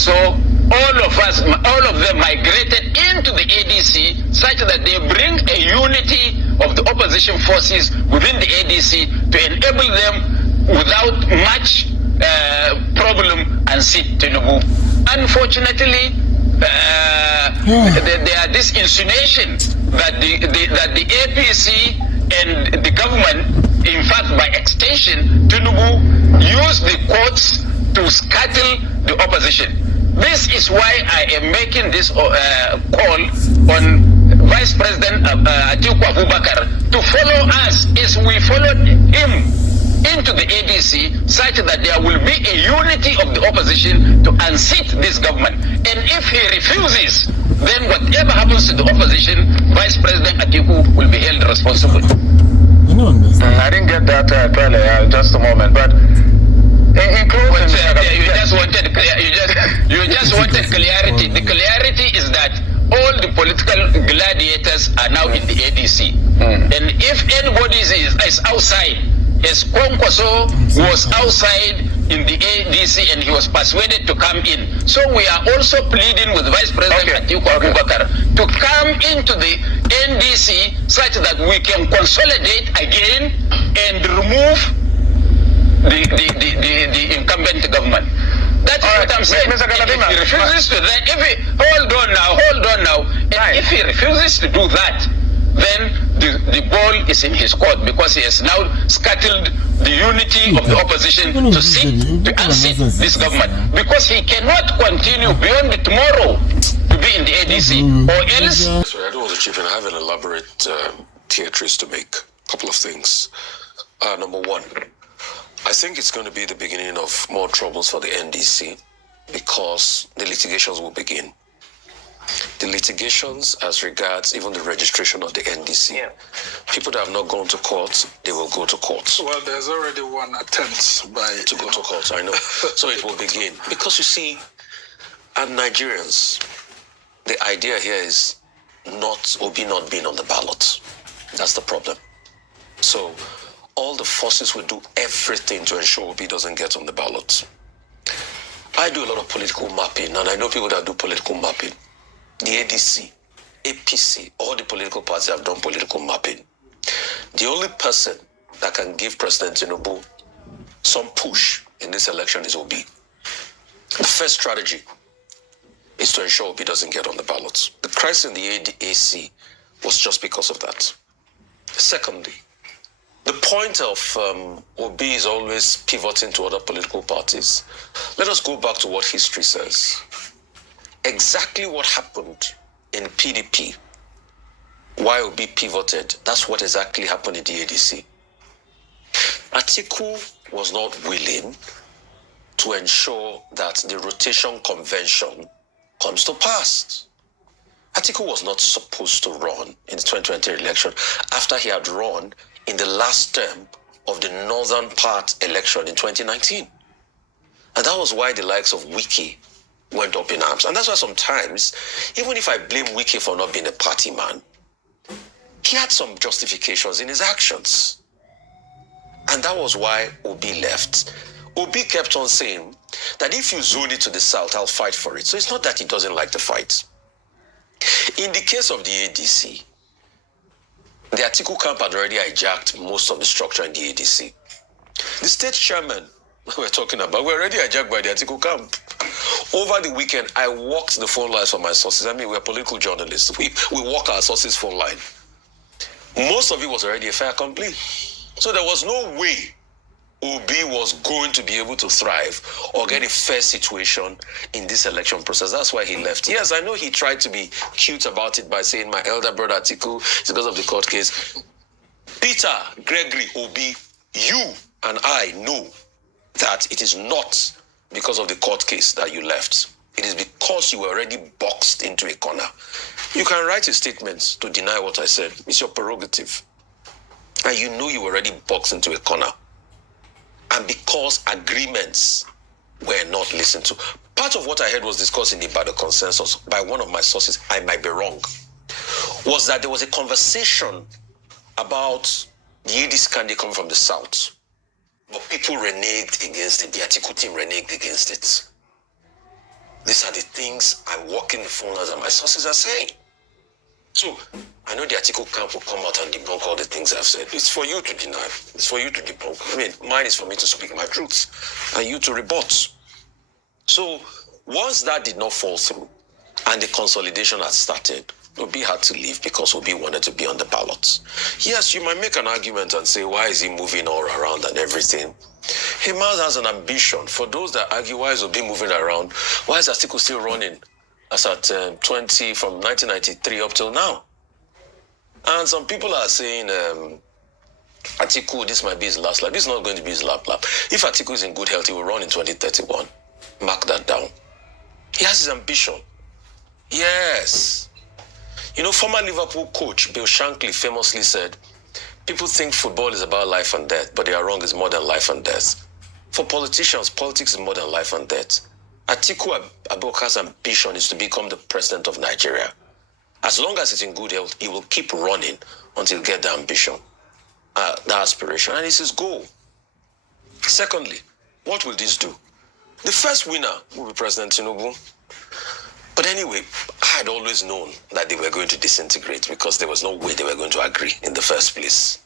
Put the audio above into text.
so, all of them migrated into the ADC such that they bring a unity of the opposition forces within the ADC to enable them without much problem and seat Tinubu. Unfortunately, there are this insinuation that the APC and the government, in fact by extension, Tinubu, use the courts to scuttle the opposition. This is why I am making this call on Vice President ATIKU ABUBAKAR to follow us as we followed him into the ADC, such that there will be a unity of the opposition to unseat this government. And if he refuses, then whatever happens to the opposition, Vice President ATIKU will be held responsible. I didn't get that clearly, just a moment, but in closing, you just wanted clarity. The clarity is that all the political gladiators are now in the ADC. And if anybody is outside, as Kwankwaso was outside in the ADC and he was persuaded to come in. So we are also pleading with Vice President ATIKU ABUBAKAR to come into the NDC such that we can consolidate again and remove the incumbent government. That's what I'm saying. If he refuses to that, hold on now. And if he refuses to do that, then the ball is in his court, because he has now scuttled the unity of the opposition to unseat this government, because he cannot continue beyond the tomorrow to be in the ADC or else. Sorry, I don't want to chip in. I have an elaborate theatres to make. A couple of things. Number one, I think it's going to be the beginning of more troubles for the NDC, because the litigations will begin. The litigations as regards even the registration of the NDC. Yeah. People that have not gone to court, they will go to court. Well, there's already one attempt to go to court, I know. So it will begin. Because you see, as Nigerians, the idea here is Obi not being on the ballot. That's the problem. So all the forces will do everything to ensure Obi doesn't get on the ballot. I do a lot of political mapping, and I know people that do political mapping. The ADC, APC, all the political parties have done political mapping. The only person that can give President Tinubu some push in this election is Obi. The first strategy is to ensure Obi doesn't get on the ballot. The crisis in the ADC was just because of that. Secondly, the point of Obi is always pivoting to other political parties. Let us go back to what history says. Exactly what happened in PDP, why Obi pivoted, that's what exactly happened in the ADC. ATIKU was not willing to ensure that the rotation convention comes to pass. ATIKU was not supposed to run in the 2020 election after he had run in the last term of the northern part election in 2019. And that was why the likes of Wiki went up in arms. And that's why sometimes, even if I blame Wiki for not being a party man, he had some justifications in his actions. And that was why Obi left. Obi kept on saying that if you zone it to the south, I'll fight for it. So it's not that he doesn't like the fight. In the case of the ADC, the ATIKU camp had already hijacked most of the structure in the ADC. The state chairman we're talking about were already hijacked by the ATIKU camp. Over the weekend, I walked the phone lines for my sources. I mean, we're political journalists. We walk our sources' phone line. Most of it was already a fait accompli. So there was no way Obi was going to be able to thrive or get a fair situation in this election process. That's why he left. Yes, I know he tried to be cute about it by saying my elder brother ATIKU is because of the court case. Peter, Gregory, Obi, you and I know that it is not because of the court case that you left. It is because you were already boxed into a corner. You can write a statement to deny what I said. It's your prerogative. And you know you were already boxed into a corner. And because agreements were not listened to. Part of what I heard was discussed in the Ibadan consensus by one of my sources, I might be wrong, was that there was a conversation about the ADC candidate coming from the south. But people reneged against it. The ATIKU team reneged against it. These are the things I walk in the funnels and my sources are saying. So, I know the Atiku camp will come out and debunk all the things I've said. It's for you to deny. It's for you to debunk. I mean, mine is for me to speak my truth and you to rebut. So, once that did not fall through and the consolidation had started, Obi had to leave because Obi wanted to be on the ballot. Yes, you might make an argument and say, why is he moving all around and everything? Himaz has an ambition. For those that argue, why is Obi moving around? Why is Atiku still running as at 20 from 1993 up till now? And some people are saying, Atiku, this might be his last lap. This is not going to be his lap. If Atiku is in good health, he will run in 2031. Mark that down. He has his ambition. Yes. You know, former Liverpool coach Bill Shankly famously said, people think football is about life and death, but they are wrong, it's more than life and death. For politicians, politics is more than life and death. Atiku Abubakar's ambition is to become the president of Nigeria. As long as he's in good health, he will keep running until he gets the ambition, the aspiration, and it's his goal. Secondly, what will this do? The first winner will be President Tinubu. But anyway, I had always known that they were going to disintegrate because there was no way they were going to agree in the first place.